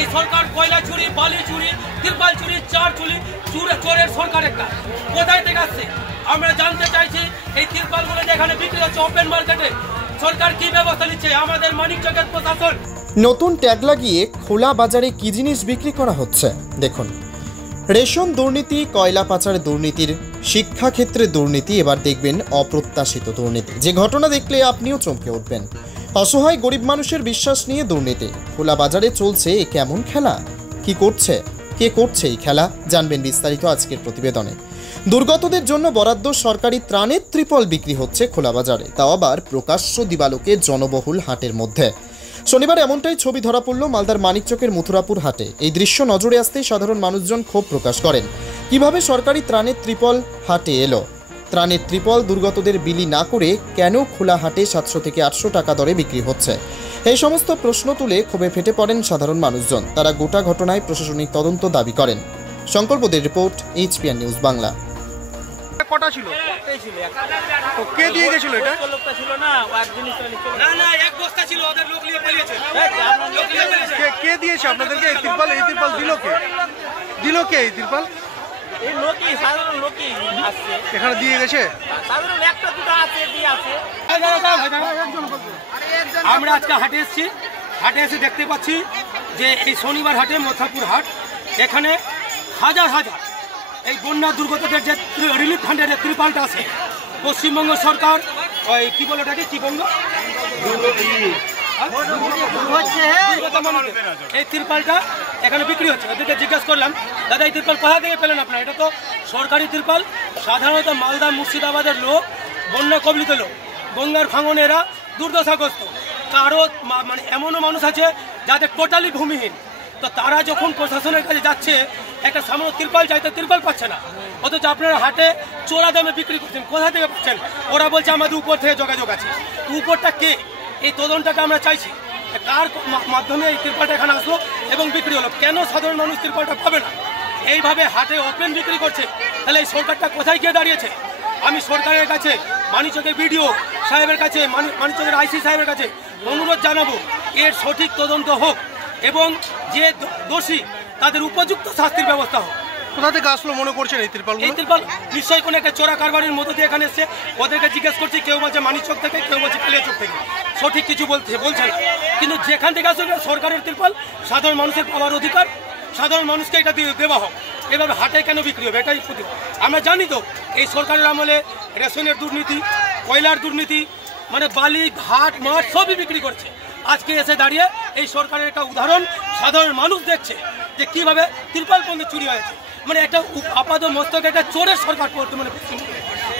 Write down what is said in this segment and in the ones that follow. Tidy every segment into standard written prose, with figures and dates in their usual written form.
এই সরকার কয়লা চুরি, বালি চুরি, তিরপাল চুরি, চার চুরি, চোরের সরকার একটা। কোথায় থেকে আসছে আমরা জানতে চাইছি। এই তিরপালগুলো যেখানে বিক্রি হচ্ছে ওপেন মার্কেটে, সরকার কি ব্যবস্থা নিচ্ছে? আমাদের মানিকচকের প্রশাসন নতুন ট্যাগ লাগিয়ে খোলা বাজারে কি জিনিস বিক্রি করা হচ্ছে দেখুন। রেশন দুর্নীতি, কয়লা পাচার দুর্নীতির, শিক্ষাক্ষেত্রে দুর্নীতি, এবার দেখবেন অপ্রত্যাশিত দুর্নীতি, যে ঘটনা দেখলে আপনিও চমকে উঠবেন। অসহায় গরিব মানুষের বিশ্বাস নিয়ে দুর্নীতি, খোলা বাজারে চলছে এ কেমন খেলা? কি করছে, কে করছে এই খেলা, জানবেন বিস্তারিত আজকের প্রতিবেদনে। দুর্গতদের জন্য বরাদ্দ সরকারি ত্রাণের ত্রিপল বিক্রি হচ্ছে খোলা বাজারে, তাও আবার প্রকাশ্য দিবালোকে জনবহুল হাটের মধ্যে। শনিবার এমনটাই ছবি ধরা পড়ল মালদার মানিকচকের মথুরাপুর হাটে। এই দৃশ্য নজরে আসতেই সাধারণ মানুষজন ক্ষোভ প্রকাশ করেন। কিভাবে সরকারি ত্রাণের ত্রিপল হাটে এলো? ত্রাণের ত্রিপল দুর্গতদের বিলি না করে কেন খোলা হাটে 700 থেকে 800 টাকা দরে বিক্রি হচ্ছে? এই সমস্ত প্রশ্ন তুলে ক্ষোভে ফেটে পড়েন সাধারণ মানুষজন। তারা গোটা ঘটনায় প্রশাসনিক তদন্ত দাবি করেন। শঙ্করপদের রিপোর্ট, HPN নিউজ বাংলা। কটা ছিল? তো কে দিয়ে গেছিল এটা? লোকটা ছিল না, ও এক জিনিস না এক বস্তা ছিল, ওদের লোক নিয়ে পালিয়েছে। কে দিয়েছে আপনাদেরকে এই তিরপাল? এই তিরপাল দিল কে? দিল কে এই তিরপাল? এই লোকই, সাধারণ লোকই আসছে এখানে দিয়ে গেছে। সাধারণ একটা দুটো আছে দিয়ে আছে। আমরা আজকে হাটে এসেছি। হাটে এসে দেখতে পাচ্ছি যে এই শনিবার হাটে, মথুরাপুর হাট, এখানে হাজার হাজার এই বন্যা দুর্গতদের যে রিলিফ ফান্ডের যে ত্রিপালটা আছে, পশ্চিমবঙ্গ সরকার ওই কি বলে ওটাকে, কি বঙ্গ, এই ত্রিপালটা এখানে বিক্রি হচ্ছে। ওদেরকে জিজ্ঞেস করলাম, দাদা এই ত্রিপাল কোথা থেকে পেলেন আপনারা? এটা তো সরকারি ত্রিপাল। সাধারণত মালদা মুর্শিদাবাদের লোক, বন্যা কবলিত লোক, গঙ্গার ভাঙনে এরা দুর্দশাগ্রস্ত। কারো মানে এমনও মানুষ আছে যাদের টোটালি ভূমিহীন। তো তারা যখন প্রশাসনের কাছে যাচ্ছে, একটা সামান্য ত্রিপাল চাইতে ত্রিপাল পাচ্ছে না, অথচ আপনারা হাটে চোরা দামে বিক্রি করছেন। কোথা থেকে পাচ্ছেন? ওরা বলছে আমাদের উপর থেকে যোগাযোগ আছে। উপরটা কে? এই তদন্তটা আমরা চাইছি। কার মাধ্যমে এই ত্রিপালটা এখানে আসলো এবং বিক্রি হলো? কেন সাধারণ মানুষ ত্রিপালটা পাবে না? এইভাবে হাটে ওপেন বিক্রি করছে। তাহলে এই সরকারটা কোথায় গিয়ে দাঁড়িয়েছে? আমি সরকারের কাছে, মানিকচকের বিডিও সাহেবের কাছে, মানিকচকের IC সাহেবের কাছে অনুরোধ জানাবো, এর সঠিক তদন্ত হোক এবং যে দোষী তাদের উপযুক্ত শাস্তির ব্যবস্থা হোক। কোথা থেকে আসলো মনে করছেন এই ত্রিপাল? এই ত্রিপাল নিশ্চয়ই কোনো একটা চোরা কারবারের মধ্যে দিয়ে এখানে এসছে। ওদেরকে জিজ্ঞেস করছি, কেউ বলছে মানিকচক থেকে, কেউ বলছে কালিয়াচক থেকে। সঠিক কিছু বলছে না। কিন্তু যেখান থেকে আসলে সরকারের ত্রিপাল, সাধারণ মানুষের পাওয়ার অধিকার, সাধারণ মানুষকে এটা দেওয়া হোক। এভাবে হাটে কেন বিক্রি হবে? এটাই প্রতিবাদ। আমরা জানি তো এই সরকারের আমলে রেশনের দুর্নীতি, কয়লার দুর্নীতি, মানে বালি, ঘাট, মাঠ সবই বিক্রি করছে। আজকে এসে দাঁড়িয়ে এই সরকারের একটা উদাহরণ সাধারণ মানুষ দেখছে যে কিভাবে ত্রিপাল পণ্য চুরি হয়েছে। মানে একটা আপাত মস্তক একটা চোরের সরকার বর্তমানে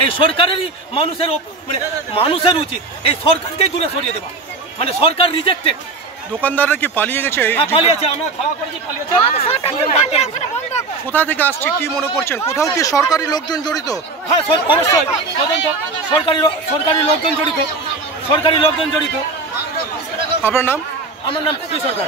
এই সরকারেরই মানুষের উচিত এই সরকারকেই দূরে সরিয়ে দেওয়া। মানে সরকার রিজেক্টেড। দোকানদাররা কি পালিয়ে গেছে? পালিয়েছে, আমরা খাওয়া করেছি, পালিয়েছে। কোথা থেকে আসছে কি মনে করছেন? কোথাও কি সরকারি লোকজন জড়িত? হ্যাঁ, অবশ্যই তদন্ত সরকারি লোকজন জড়িত। আপনার নাম? আমার নাম পপি সরকার।